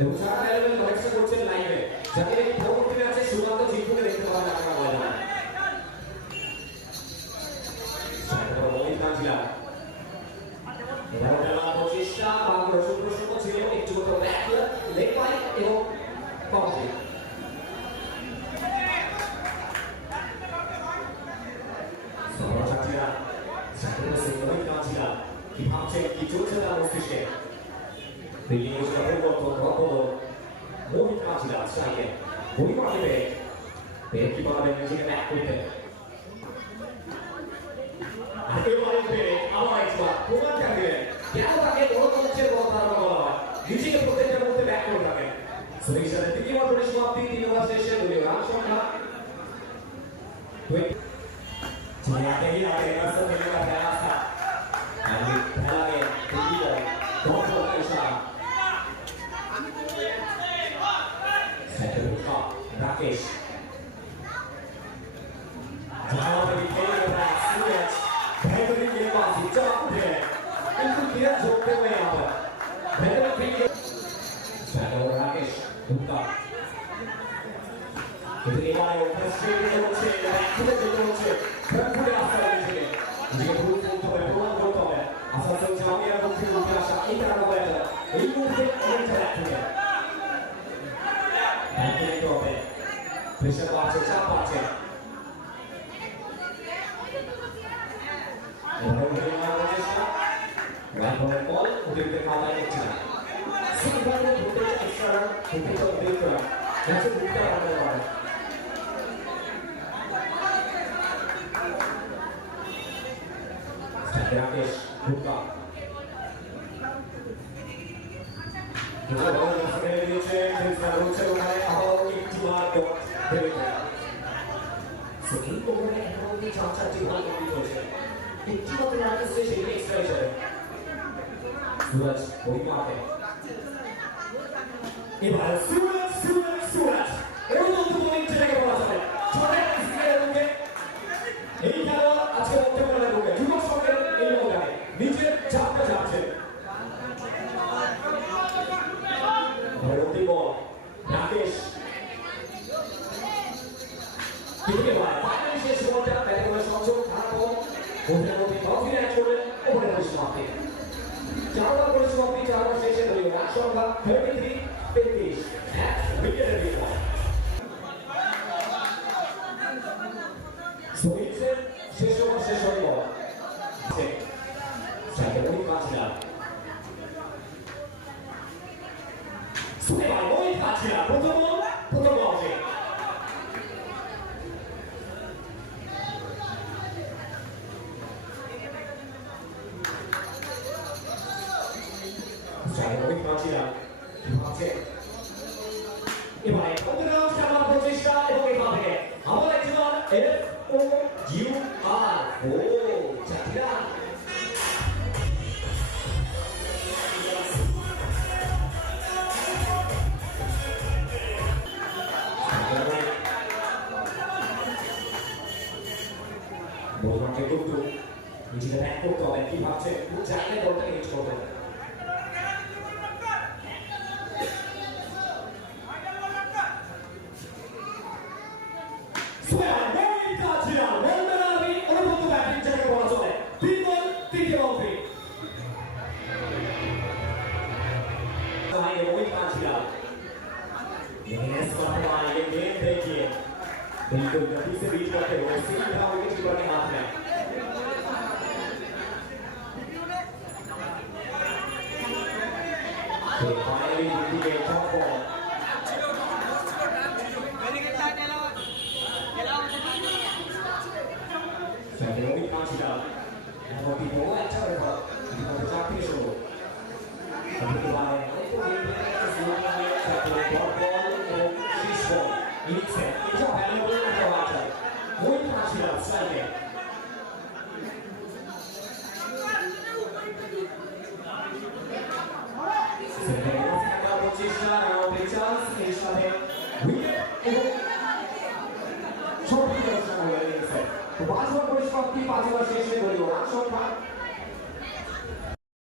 এবং সারা level collection করছেন লাইভে, যাতে এই পরবর্তী ম্যাচে সুকান্ত জিতুকে দেখতে পাবেন আপনারা ময়দানে। মোহিত কাঞ্জিলা এবারে খেলা প্রচেষ্টা বাংলা সুপ্রসন্ন ছিল একটু মতো লেগ পাইপ এবং কমপ্লিট। সহযাত্রীরা সাথে মোহিত কাঞ্জিলা কি ভাবছেন, কি চলছে তার মস্তিষ্কে? মোহিত কাঞ্জিলা স্ট্রাইকে পরিবার দেবে, কি পাবেন নিজেকে ব্যাক করতে। আবার একবার প্রমাণ থাকবে কেন তাকে গণতন্ত্রের কথা বলা হয়, নিজেকে প্রত্যেকটার মধ্যে ব্যাক করে থাকে। সুনীল সাথে তৃতীয় মাত্র সমাপ্তি, 3 ওভার শেষে দলীয় রান সংখ্যা राकेश बेहतरीन गेंदबाजी चौके बिल्कुल क्लियर जोड़ते हुए यहाँ पर बेहतरीन राकेश गुप्ता इतनी बार फ्रस्ट्रेटेड होते हैं खुद देते होते हैं खुद आस्था लेते हैं मुझे बहुत बहुत प्रमाण करता है आशा से जामिया को फिर उनका आशा एक तरह का बैठा है एक मुझे एक तरह का बेहतरीन तो है प्रेशर पाचे चाप पाचे বল ওদেরকে খাওয়া যাচ্ছে না, সিঙ্গেল হতে এক্সট্রা হতে তো দেখতে ম্যাচে দুটো রান করে রাকেশ গুপ্তা सूरज कोई बात है ये बार सूरज सूरज सूरज और तो बोलिंग चलेगा बोला जाए छोटे इसके होंगे यही खेलो आज के मौके पर लगोगे जुगो शॉट ये हो गया नीचे चाप पे चाप से भरोती बॉल राकेश ठीक है भाई फाइनल शेष बॉल का पहले वाला शॉट जो खराब हो उन्हें काफी रैंक छोड़े ऊपर वाली समाप्ति चारों पर समाप्ति चारों शेष दलीय रान संख्या 33-33 विकेट विकेट सुनील से शेष ओवर शेष हो गया चाहे मोहित कांजिला सुनील मोहित कांजिला प्रथम बॉल से মোহিত কাঞ্জিলা ভাবছে এবারে কতটা খেলার প্রচেষ্টা এবং এখান থেকে আমার একজন FOUR ও চাটিরা বলমাকে কিন্তু নিজেকে ব্যাক করতে হবে, কি ভাবছে খুব চাইলে বলটাকে হিট করতে হবে। मोहित कांजिला ये सवाल ये गेम देखिए बिल्कुल गति से बीच करते हुए सीधा विकेट कीपर के हाथ में तो फाइनली हिंदी के टॉप बॉल मोहित कांजिला बहुत ही बहुत अच्छा रहा बहुत काफी शो अभी के बाद पांच ओवर शेष में